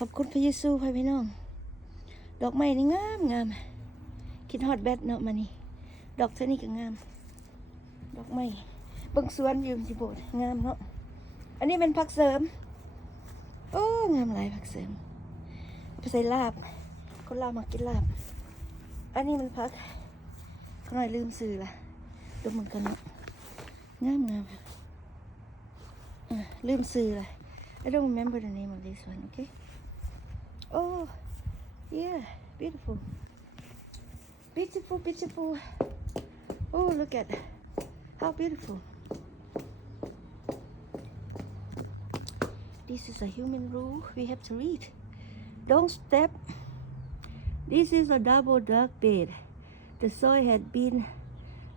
ขอบคุณพระเยซูค่ะพี่น้องดอกไม้นี่งามคิดฮอดแบดเนาะมานี่ดอกเท่านี้ก็งามดอกไม้เบิ่งสวนอยู่ที่โบสถ์งามเนาะอันนี้เป็นผักเสริมโอ้งามหลายผักเสริมไปใส่ลาบคนลาวมากินลาบอันนี้มันผักเขาหน่อยลืมซื้อละดูเหมือนกันเนาะงามลืมซื้อละ I don't remember the name of this one, okay? Oh, yeah, beautiful. Beautiful. Oh, look at how beautiful. This is a human rule we have to read. Don't step. This is a double duck bed. The soil had been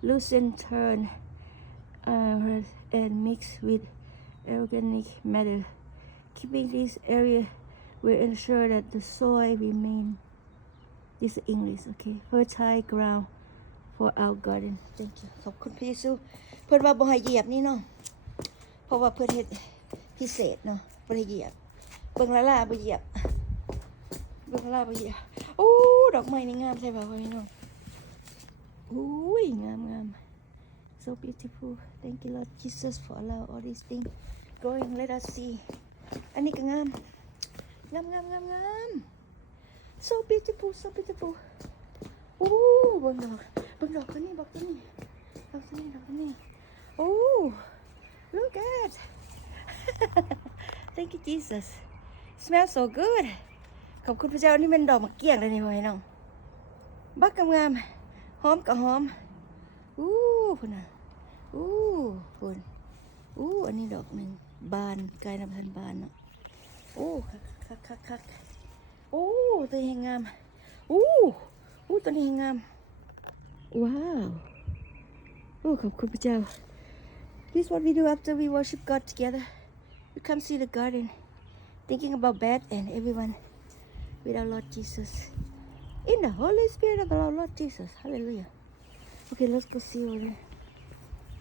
loosened, turned, and mixed with organic matter. Keeping this area will ensure that the soil remain. This is English, okay? Fertile ground for our garden. Thank you. ขอบคุณพระเยซูเพิ่นว่าบ่ให้เหยียบนี่เนาะเพราะว่าเพิ่นเฮ็ดพิเศษเนาะบ่ให้เหยียบเบิ่งละลาบ่เหยียบโอ้ดอกไม้นี่งามใช่ป่ะพี่น้องอุ้ยงาม So beautiful. Thank you Lord Jesus for allow all these things growing. Let us see. อันนี้ก็งาม So beautiful โอ้เบิ่งดอกตัวนี้โอ้ look at Thank you Jesus Smells so good ขอบคุณพระเจ้านี่มันดอกมะเกี้ยงเลยนี่พ่อน้องบักงามหอมก็หอมพุ่นน่ะพุ่นอันนี้ดอกนึงบานกลายน้ำพันบานเนาะคักโอ้ตัวนี้งามตัวนี้งามว้าวขอบคุณพระเจ้า This is what we do after we worship God together we come see the garden thinking about Beth and everyone with our Lord Jesus in the Holy Spirit of our Lord Jesus hallelujah okay let's go see over there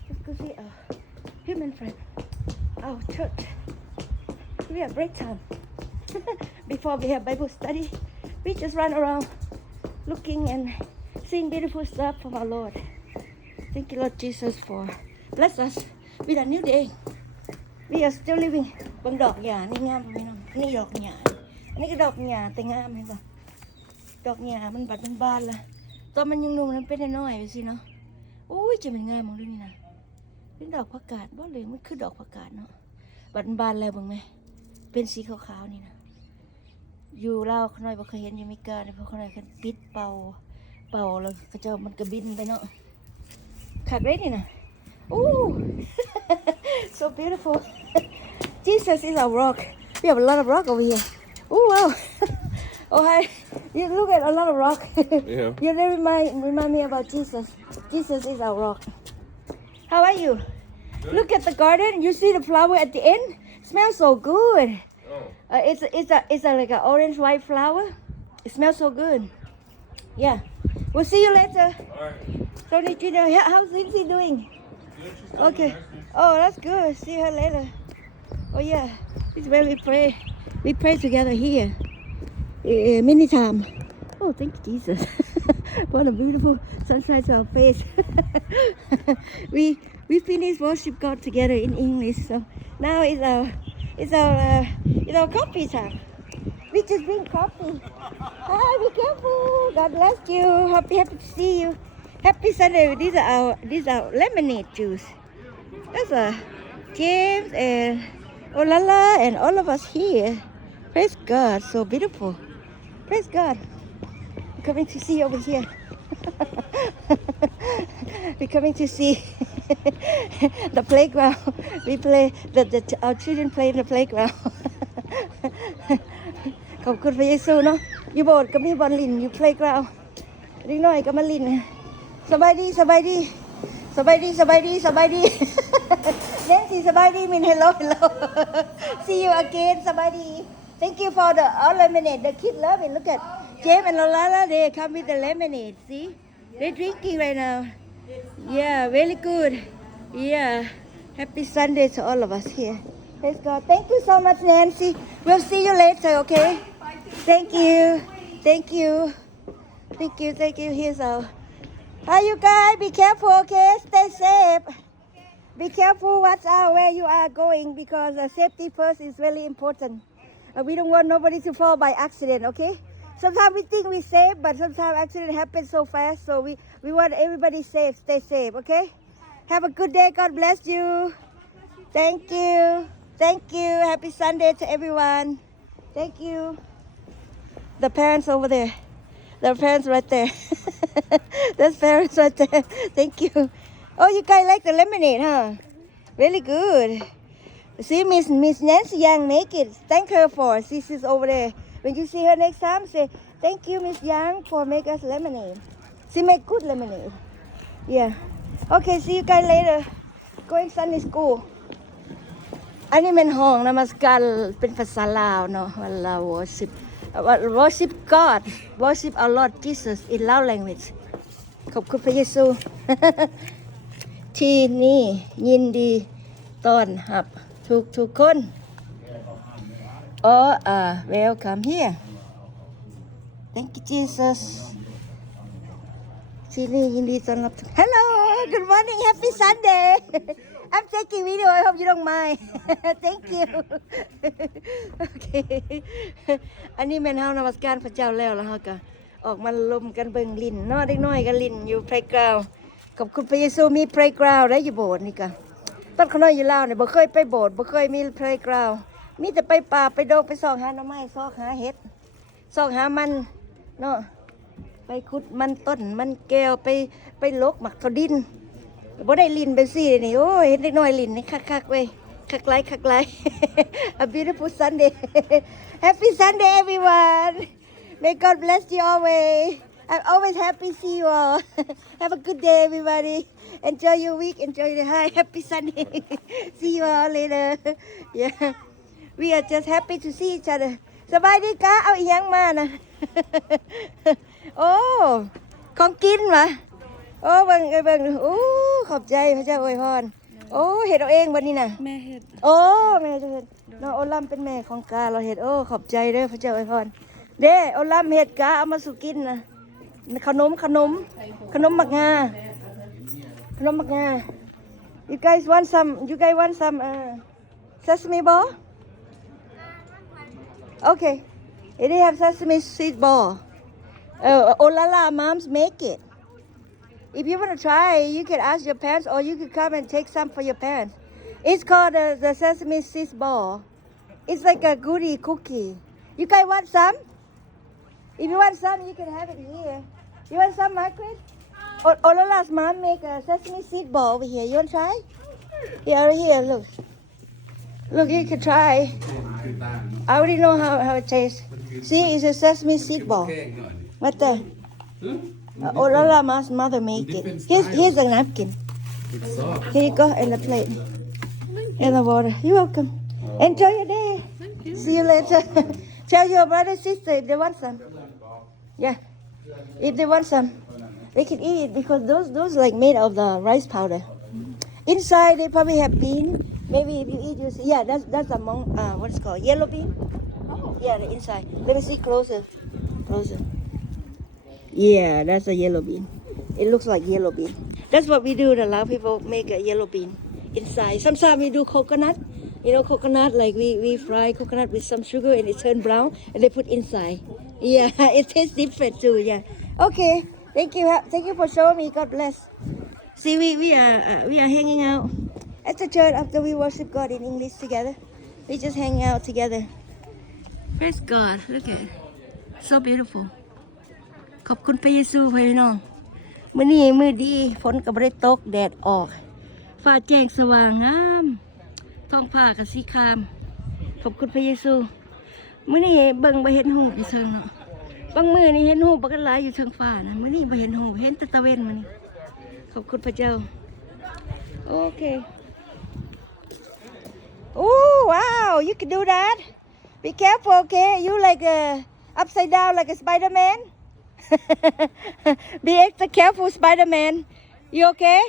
let's go see our human friend our church we have break time before we have Bible study we just run around looking and seeing beautiful stuff from our Lord thank you Lord Jesus for bless us with a new day we are still living บางดอกหญ้านี่งามพี่น้องนี่ดอกหญ้าอันนี้ก็ดอกหญ้าแต่งามเห็นป่ะดอกหญ้ามันบานๆล่ะตอนมันยังหนุ่มมันเป็นน้อยๆไปสิเนาะโอ้ยจะมันงามมองด้วยนี่นะเป็นดอกผักกาดบ่เลยมันคือดอกผักกาดเนาะบานๆแล้วเบิ่งมั้ยเป็นสีขาวๆนี่นะอยู่ลาวเขาน้อยบ่เคยเห็นอยู่อเมริกาเนี่ยเพราะเขาน้อยคันปิดเป่าแล้วเขาเจ้ามันก็บินไปเนาะคักเด้นี่นะโอ้ so beautiful Jesus is our rock we have a lot of rock over here oh wow oh hi you look at a lot of rock Yeah. you remind me about Jesus is our rock how are you Good. look at the garden you see the flower at the end smells so good it's a like an orange white flower it smells so good yeah we'll see you later Alright. so Nikita how's Lindsay doing okay oh that's good see her later oh yeah this is where we pray together here many times oh thank you Jesus what a beautiful sunshine to our face we finished worship God together in English so now it's our coffee time we just drink coffee hi be careful God bless you happy to see you happy Sunday these are lemonade juice that's James and Olala and all of us here praise God so beautiful praise God we're coming to see over here we're coming to see the playground we play our children play in the playground ขอบคุณพระเยซูเนาะอยู่โบสถ์ก็มีบอลลินอยู่ playground นิดหน่อยก็มาลินสบายดี Nancy สบายดี mean hello see you again สบายดี thank you for the lemonade the kids love it look at James and Lola they come with the lemonade see they drinking right now yeah very good yeah happy Sunday to all of us here Praise God. Thank you so much, Nancy. We'll see you later, okay? Thank you. Thank you. Thank you. Thank you. Here's our... Hi, you guys. Be careful, okay? Stay safe. Be careful. Watch out where you are going because safety first is very important. We don't want nobody to fall by accident, okay? Sometimes we think we're safe, but sometimes accident happens so fast. So we want everybody safe. Stay safe, okay? Have a good day. God bless you. Thank you. Thank you. Happy Sunday to everyone. Thank you. The parents over there. The parents right there. There's parents right there. Thank you. Oh, you guys like the lemonade, huh? Really good. See, Miss Nancy Young make it. Thank her for. She's over there. When you see her next time, say, thank you, Miss Young, for making us lemonade. She make good lemonade. Yeah. Okay, see you guys later. Going Sunday school. อันนี้เป็นห้องนมัสการเป็นภาษาลาวเนาะว่าเรา worship God worship our Lord Jesus in Lao language ขอบคุณพระเยซู ที่นี่ยินดีต้อนรับทุกคนwelcome here thank you Jesus ที่นี่ยินดีต้อนรับ Hello good morning happy Sunday I'm taking video I hope you don't mind thank you okay อันนี้แม่นเฮานมัสการพระเจ้าแล้วเฮาก็ออกมาลมกันเบิ่งลิ้นเนาะเด็กน้อยก็ลิ้นอยู่ playground ขอบคุณพระเยซูมี playground ได้อยู่โบสถ์นี่ก็ตอนเขาน้อยอยู่ลาวเนี่ยบ่เคยไปโบสถ์บ่เคยมี playground มีแต่ไปป่าไปดงไปซอกหาหน่อไม้ซอกหาเห็ดซอกหามันเนาะไปขุดมันต้นมันแก้วไปลกหมักเขาดินบ่ได้ลิ้นไปสินี่โอ้ยเห็นเด็กน้อยลิ้นนี่คักๆเว้ยคักหลาย A beautiful Sunday Happy Sunday everyone May God bless you always I'm always happy to see you all Have a good day everybody Enjoy your week enjoy the high Happy Sunday See you all later Yeah We are just happy to see each other สบายดีกะเอาอีหยังมานะ โอ้ของกินวะโอ้เบิ่งโอ้ขอบใจพระเจ้าอวยพรโอ้เฮ็ดเอาเองบัดนี้น่ะแม่เฮ็ดโอ้แม่จะเฮ็ดน้องโอลัมเป็นแม่ของกาเราเฮ็ดโอ้ขอบใจเด้อพระเจ้าอวยพรเด้โอลัมเฮ็ดกาเอามาสู่กินน่ะขนมมักงาYou guys want some sesame ball Okay they have sesame seed ball Olala moms make it If you want to try, you can ask your parents or you can come and take some for your parents. It's called the sesame seed ball. It's like a goodie cookie. You guys want some? If you want some, you can have it here. You want some, Margaret? Olala's mom make a sesame seed ball over here. You want to try? Here, look. Look, you can try. I already know how it tastes. See, it's a sesame seed ball. What the? Olala's mother make it. Here's a napkin. Here you go, and the plate. And the water. You're welcome. Enjoy your day. See you later. Tell your brother and sister if they want some. Yeah. If they want some, they can eat it because those like made of the rice powder. Inside they probably have bean. Maybe if you eat, you see. Yeah, that's a what's it called? Yellow bean. Yeah, the inside. Let me see closer. Yeah, that's a yellow bean. It looks like yellow bean. That's what we do. A lot of people make a yellow bean inside. Sometimes we do coconut. You know, coconut, like we fry coconut with some sugar and it turn brown and they put inside. Yeah, it tastes different too, yeah. Okay, thank you for showing me. God bless. See, we are hanging out at the church after we worship God in English together. We just hang out together. Praise God. Look at it. So beautiful. ขอบคุณพระเยซูพี่น้องมื้อนี้มื้อดีฝนก็บ่ได้ตกแดดออกฟ้าแจ้งสว่างงามท้องฟ้าก็สีครามขอบคุณพระเยซูมื้อนี้เบิ่งบ่เห็นรูปอยู่เทิงเนาะบางมื้อนี่เห็นรูปบักหลายอยู่เทิงฟ้านะมื้อนี้บ่เห็นรูปเห็นแต่ตะเวนมื้อนี้ขอบคุณพระเจ้าโอเค Oh wow you can do that be careful okay you like upside down like a Spider-Man Be extra careful, Spider-Man. You okay?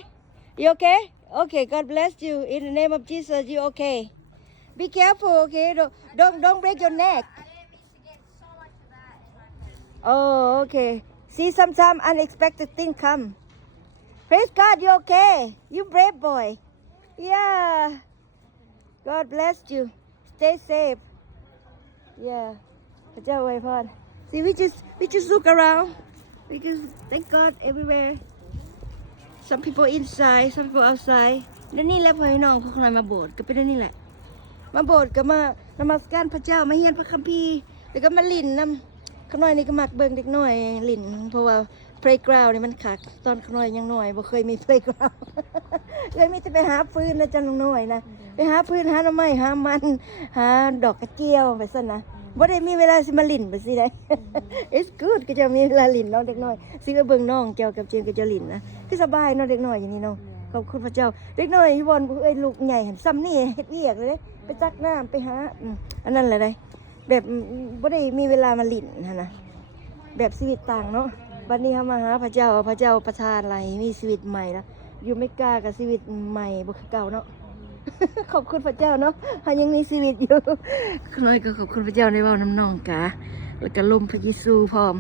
You okay? Okay, God bless you. In the name of Jesus, you okay? Be careful, okay? Don't break your neck. Oh, okay. See, sometimes unexpected thing come. Praise God, you okay? You brave boy. Yeah. God bless you. Stay safe. Yeah. พระเจ้าอวยพร See, we just look around. We just thank God everywhere. Some people inside, some people outside. แล้วนี่แหละพ่อพี่น้องพวกเรามาโบสถ์ก็เป็นนี่แหละ มาโบสถ์ก็มานมัสการพระเจ้ามาเฮียนพระคัมภีร์แล้วก็มาลิ้นนำขน้อยนี่ก็มักเบิ่งเด็กน้อยลิ้นเพราะว่า playground นี่มันคักตอนขน้อยยังน้อยบ่เคยมี playground เลยมีแต่ไปหาฟืนนะจังน้อยนะไปหาฟืนหาหน่อไม้หามันหาดอกกระเจียวไปซั่นนะบ่ได้มีเวลาสิมาลิ้นไปสิได้ It's good ก็จะมีเวลาลิ้นเนาะเด็กน้อยสิก็เบิ่งน้องเจ้ากับเจนก็จะลิ้นนะคือสบายเนาะเด็กน้อยอย่างนี้เนาะขอบคุณพระเจ้าเด็กน้อยพี่บอลเอ้ยลูกใหญ่หั่นซ้ำนี่เฮ็ดเวียกเลยไปตักน้ำไปหาอันนั้นแหละได้แบบบ่ได้มีเวลามาลิ้นหั่นนะแบบชีวิตต่างเนาะบัดนี้เฮามาหาพระเจ้าประทานอะไรมีชีวิตใหม่ละอยู่ไม่กล้ากับชีวิตใหม่บ่คือเก่าเนาะ ขอบคุณพระเจ้าเนาะเฮายังมีชีวิตอยู่ขน้อยก็ขอบคุณพระเจ้าได้เว้าน้ำน้องกะแล้วก็ลมพระเยซูพร้อม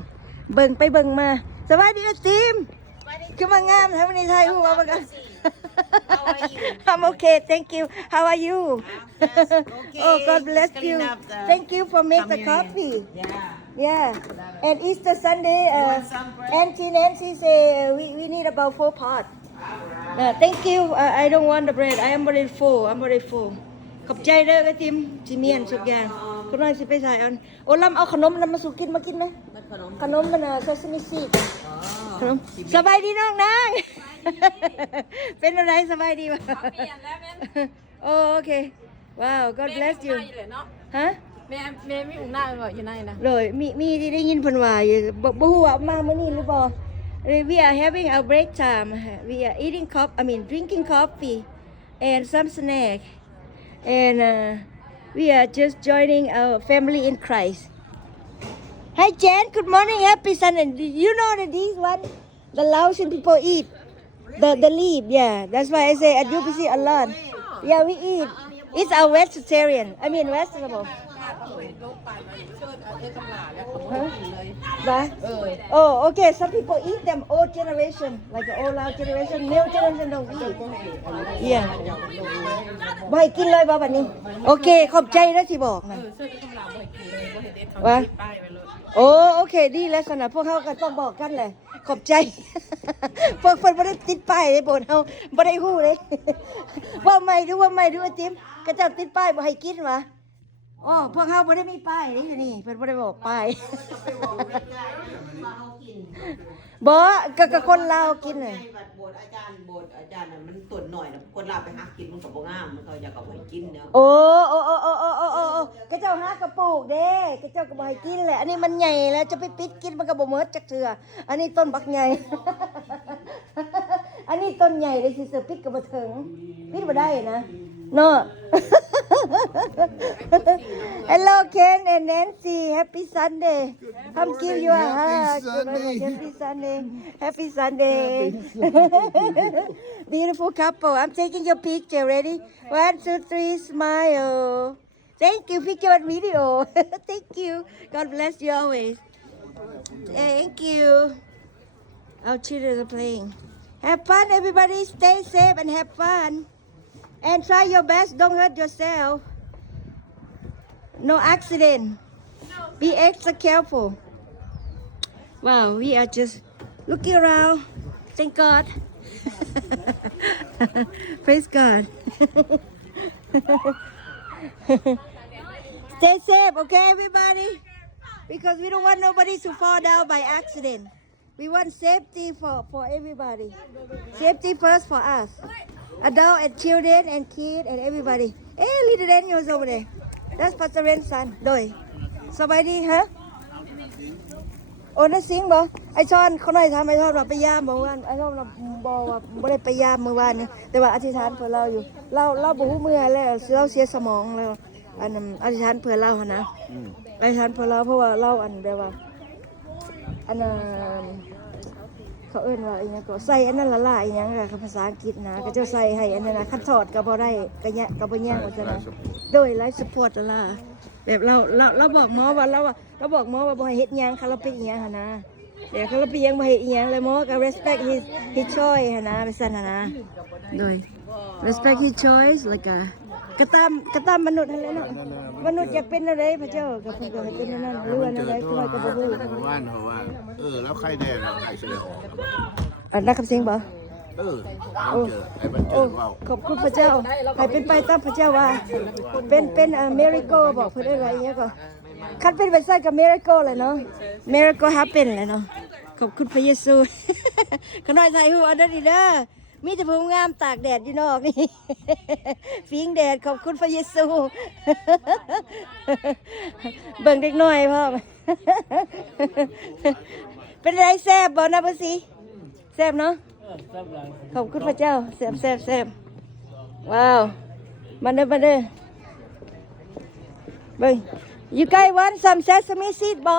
เบิ่งไปเบิ่งมาสวัสดีทีมคือมางามทำในไทยฮู้ว่าบ่กัน How are you? I'm okay, thank you. How are you? Okay. Oh, God bless you. Clean up the Thank you for making the coffee. Yeah. Yeah. And Easter Sunday, want some bread? Nancy say we need about 4 pots. Thank you. I don't want the bread. I am very full. I'm very full. ขอบใจเด้อกระติมสิเมียนสุกอย่างคุณน้อยสิไปใส่อันโอ้ลำเอาขนมนำมาสู่กินมากินไหมขนมมันเซซามิซีดขนมสบายดีน้องนาง เป็นอะไรสบายดีวะ เปลี่ยนแล้วแม่ โอ้โอเคว้าว God bless you ฮะ แม่มีอุ้งหน้าอยู่ในนะ เลยมีที่ได้ยินเพิ่นว่าอยู่บ่ฮู้ว่ามามื้อนี้หรือบ่ We are having our break time. We are eating drinking coffee and some snack. And we are just joining our family in Christ. Hi Jen, good morning, happy Sunday. You know that these one, the Laotian people eat the leaf, yeah. That's why I say at UPC a lot. Yeah, we eat. It's our vegetarian. Vegetable. Oh, okay. Some people eat them old generation, like the old Lao generation. New generation don't eat. Yeah. บ่ให้กินเลยบ่บัดนี้ โอเค ขอบใจนะที่บอกนะ เสื้อที่คำรามบ่ให้กินบ่ให้เด็ดเขา ว่า ป้ายไว้เลย โอ้โอเคดีแล้วสนะพวกเขาก็ต้องบอกกันแหละขอบใจ พวกเพิ่นบ่ได้ติดป้ายในโบสถ์เฮาบ่ได้ฮู้เลย ว่าไม่ดูไอ้ติ๋มก็เจ้าติดป้ายบ่ให้กินวะอ๋อพวกเฮาบ่ได้มีป้ายนี่อยู่นี่เพิ่นบ่ได้บอกป้าย บ่ก็คนลาวกินน่ะ โบสถ์อาจารย์น่ะมันต้นหน่อยนะคนลาวไปหากินมันก็บ่งามมันเขาอยากเอาไว้กินเนาะ โอ้ก็เจ้าหากระปุกเด้ก็เจ้าก็บ่ให้กินแหละอันนี้มันใหญ่แล้วจะไปปิดกินมันก็บ่หมดจักเทื่ออันนี้ต้นบักใหญ่ อันนี้ต้นใหญ่เลยสิเสือปิดก็บ่ถึงปิดบ่ได้นะเนาะ Hello Ken and Nancy happy Sunday come give you a hug happy Sunday happy Sunday beautiful couple I'm taking your picture ready 1 2 3 smile thank you picture and video thank you God bless you always thank you our children are playing have fun everybody stay safe and have fun and try your best don't hurt yourself no accident be extra careful wow we are just looking around thank God praise God stay safe okay everybody because we don't want nobody to fall down by accident we want safety for everybody safety first for us adult and children and kids and everybody little Daniel's over there that's Pastor Ren's son โดยสบายดีฮะโอ้น่าซิงบ่ไอ้ชอนเขาหน่อยทำไอ้ชอนว่าไปยามเมื่อวานไอ้ชอนเราบอกว่าบ่ได้ไปยามเมื่อวานเนี่ยแต่ว่าอธิษฐานเพื่อเราอยู่เราบ่ฮู้เมื่อแล้วเราเสียสมองแล้วอันนั้นอธิษฐานเพื่อเราหั่นนะอธิษฐานเพื่อเราเพราะว่าเราอันแบบว่าอันนั้นเขาเอิ้นว่าอีหยังก็ใส่อันนั้นละลายอีหยังก็ภาษาอังกฤษนะก็เจ้าใส่ให้อันนั้นน่ะคันถอดก็บ่ได้ก็บ่แย่งว่าซั่นนะ โดยไลฟ์สปอร์ตล่ะแบบเราบอกหมอว่าเราบอกหมอว่าบ่ให้เฮ็ดหยังค่ะเราเป็นอีหยังหั่นนะเดี๋ยวเขาเราเป็นหยังบ่ให้อีหยังเลยหมอก็ respect his choice หั่นนะไปซั่นหั่นนะโดย respect his choice แล้วก็กระตามมนุษย์นั่นแหละเนาะมนุษย์อยากเป็นอะไรพระเจ้าก็เพิ่นก็ให้เป็นนั่นหรือว่าอะไรคือว่าก็บ่รู้ ว่านเขาว่าแล้วใครแน่นะใครเชื่อ อันนักคำเสียงบ่ เจอไอ้มันเจ โอ้ อว่า ขอบคุณพระเจ้าให้เป็นไปตามพระเจ้าว่าเป็นmiracle บอกเพิ่นได้ว่าอีหยังก็คันเป็นไปใส่กับ miracle เลยเนาะ miracle happen เลยเนาะขอบคุณพระเยซู ขน้อยใส่หูอันนั้นอีเด้อมีแต่ผมงามตากแดดอยู่นอกนี่ ฟิงแดดขอบคุณพระเยซู เบิ่งเด็กน้อยพ่อ เป็นไรแซ่บบ่นะบ่สิแซ่บเนาะขอบคุณพระเจ้าแซ่บว้าวมาเด้อเบิ่ง you guys want some sesame seed บ่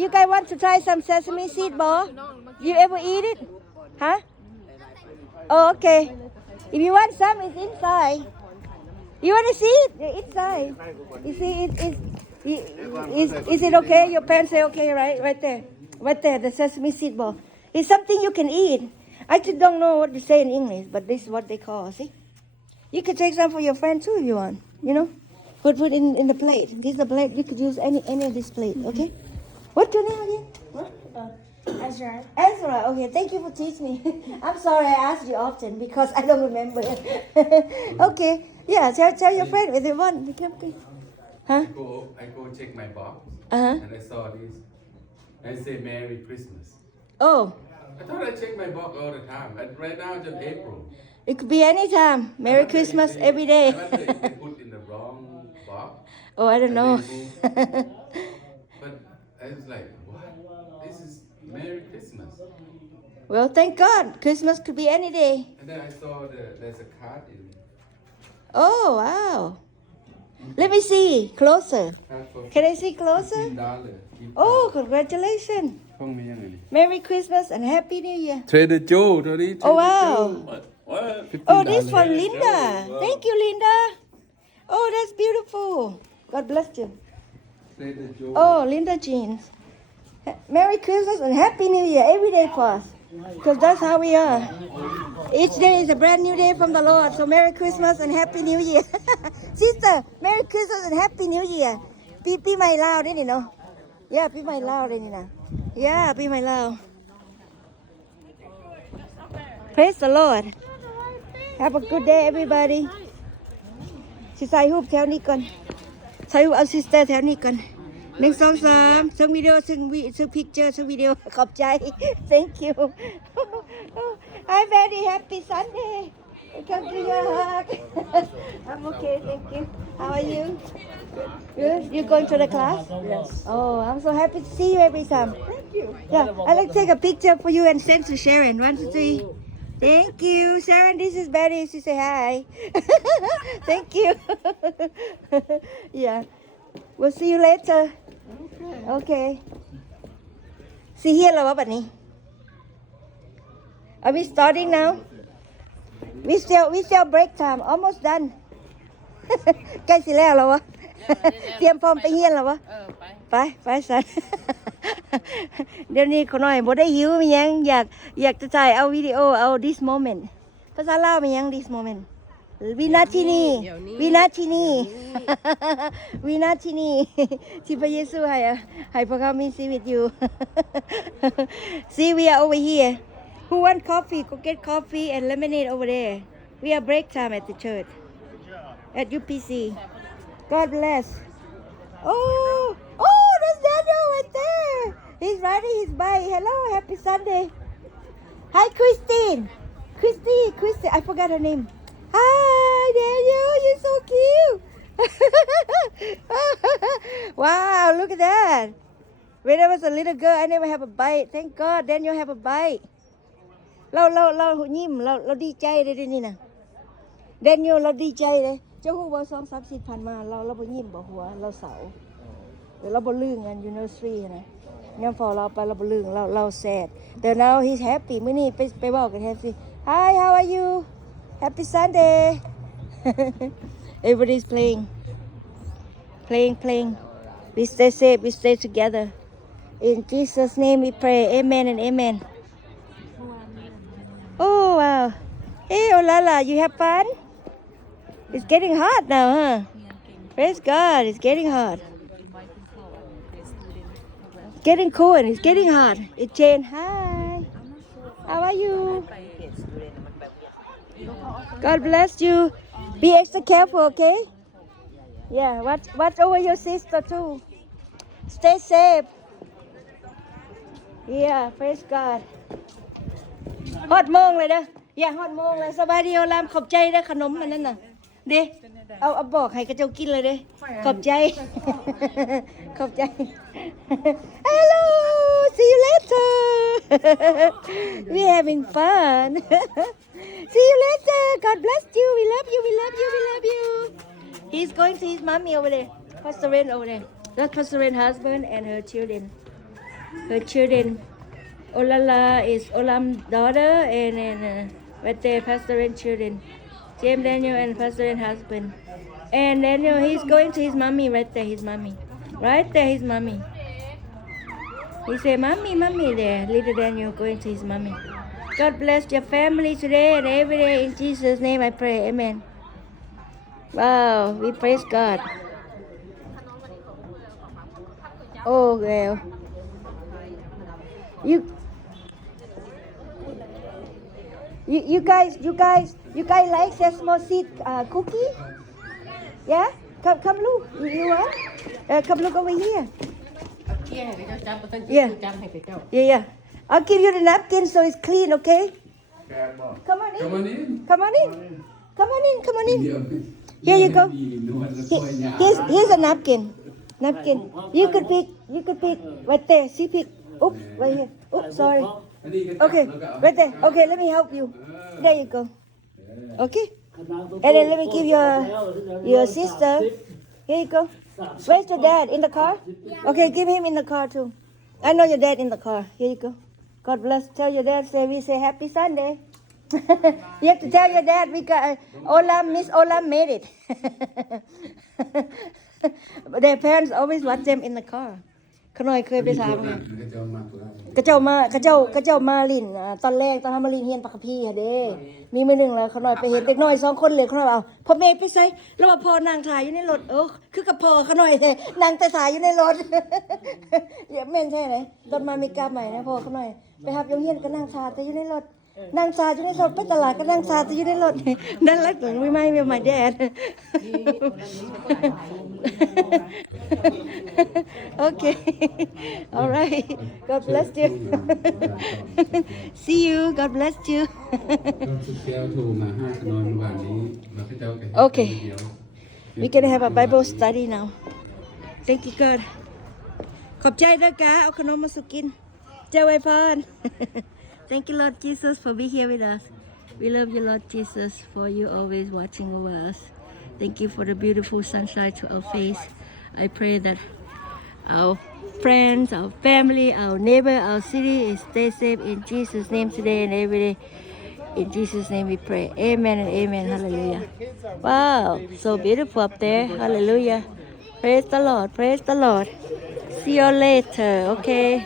you guys want to try some sesame seed บ่ you ever eat it huh oh okay if you want some it's inside you want to see it it's inside you see is it okay your parents say okay right there the sesame seed ball it's something you can eat I just don't know what to say in English but this is what they call see you can take some for your friend too if you want you know put in the plate this is the plate you could use any of this plate okay what's your name again what Ezra okay thank you for teaching me I'm sorry I ask you often because I don't remember okay yeah tell your friend if they want okay huh I go check my box uh-huh and I saw this I say Merry Christmas oh I thought I check my box all the time but right now it's just April it could be any time Merry Christmas every day I wonder if they put in the wrong box oh I don't know but I was like what this is Merry Christmas well thank God Christmas could be any day and then I saw there's a card in oh wow let me see closer card for can I see closer $15 oh congratulations พงมียังไงนี่ Merry Christmas and Happy New Year Trader Joe ตัวนี้ oh wow What? oh this from Linda thank you Linda oh that's beautiful God bless you Trader Joe oh Linda jeans Merry Christmas and Happy New Year every day for us because that's how we are each day is a brand new day from the Lord so Merry Christmas and Happy New Year sister Merry Christmas and Happy New Year ปีใหม่ลาวได้นี่เนาะ yeah ปีใหม่ลาวได้นี่นะ yeah ปีใหม่ลาว Praise the Lord have a good day everybody สิใส่รูปแถวนี้ก่อนใส่รูปเอาซิสเตอร์แถวนี้ก่อน1 2 3ส่งวิดีโอส่งพิกเจอร์ส่งวิดีโอขอบใจ thank you Hi very happy Sunday come to your hug I'm okay thank you how are you good you going to the class yes oh I'm so happy to see you every time thank you yeah I like to take a picture for you and send to Sharon 1 2 3 thank you Sharon this is Betty she say hi thank you yeah we'll see you later okay see here แล้วว่าบัดนี้ Are we starting now? We still break time. Almost done. ใกล้สิแล้ววะ เตรียมพร้อมไปเฮียนแล้ววะไปสัน เดี๋ยวนี้คนน้อยบ่ได้หิวมีหยังอยากจะถ่ายเอาวิดีโอเอา this moment ภาษาลาวมีหยัง this moment วินาทีนี้วินาทีนี้ที่พระเยซูให้พวกเขามีชีวิตอยู่ See we are over here Who want coffee? Go get coffee and lemonade over there. We are break time at the church. At UPC. God bless. Oh, that's Daniel right there. He's riding his bike. Hello, happy Sunday. Hi, Christine. Christy. I forgot her name. Hi, Daniel. You're so cute. Wow, look at that. When I was a little girl, I never have a bite. Thank God, Daniel have a bite. เรายิ้มเราดีใจเลยนี่นะแดเนียลเราดีใจเลยเจ้าฮู้ว่า2-3 ผ่านมาเราบ่ยิ้มบ่หัวเราเศร้าเดี๋ยวเราบ่ลืมกันอยู่เนอร์สตรีนะยามพอเราไปเราบ่ลืมเราแซดแต่ now he's happy มื้อนี้ไปเว้ากันแฮปปี้ Hi how are you Happy Sunday Everybody's playing. Playing. We stay safe, we stay together. In Jesus' name we pray. Amen and amen. Oh, wow. Hey, Olala, you have fun? It's getting hot now, huh? Praise God, it's getting hot. It's getting cool and it's getting hot. It's Jane. Hi. How are you? God bless you. Be extra careful, okay? Yeah, watch over your sister too. Stay safe. Yeah, praise God. ฮอดโมงเลยเด้ออย่าฮอดโมงเลยสบายดีโอลามขอบใจเด้อขนมอันนั้นน่ะเด้เอาบอกให้กระเจ้ากินเลยเด้ขอบใจ ขอบใจ Hello see you later we having fun see you later God bless you we love you he's going to his mommy over there Pastor Ren over there that's Pastor Ren's husband and her children Olala is Olam's daughter and right there Pastor Ren's children James Daniel and Pastor Ren's husband and Daniel he's going to his mommy right there his mommy he say mommy there little Daniel going to his mommy God bless your family today and every day in Jesus name I pray amen wow we praise God oh well you guys like sesame seed cookie? Yeah? Come look. You want? Come look over here. Yeah. I'll give you the napkin so it's clean, okay? Come on in. Here you go. Here's a napkin. You could pick right there. See pick. Oops, right here. Oops, sorry. Okay, right there. Okay, let me help you. There you go. Okay? And then let me give your sister. Here you go. Where's your dad? In the car? Okay, give him in the car too. I know your dad in the car. Here you go. God bless. Tell your dad, we say happy Sunday. You have to tell your dad we got Miss Olam made it. But their parents always watch them in the car. ขน้อยเคยไปถามกระเจ้ามาลินตอนแรกตอนทำมาลินเฮียนปากพี่เด้มีมื้อนึงแล้วขน้อยไปเห็นเด็กน้อย2คนเลยขน้อยเอาพ่อแม่ไปไสแล้วว่าพ่อนางถ่ายอยู่ในรถคือกับพ่อขน้อยแท้นางแต่ถ่ายอยู่ในรถอย่าแม่นใช่ไหนตอนมามีกาใหม่นะพ่อขน้อยไปรับโรงเรียนก็นั่งถ่ายแต่อยู่ในรถนางซาอยู่ในรถไปตลาดก็นางซาอยู่ในรถนั่นแหละไม่my dad Okay all right God bless you see you God bless you Okay we're gonna have a Bible study now Thank you God ขอบใจนะกะเอาขนมมาสุกินเจ้าไว้พรThank you, Lord Jesus, for being here with us. We love you, Lord Jesus, for you always watching over us. Thank you for the beautiful sunshine to our face. I pray that our friends, our family, our neighbor, our city is stay safe in Jesus' name today and every day. In Jesus' name we pray. Amen and amen. Hallelujah. Wow, so beautiful up there. Hallelujah. Praise the Lord. See you later. Okay.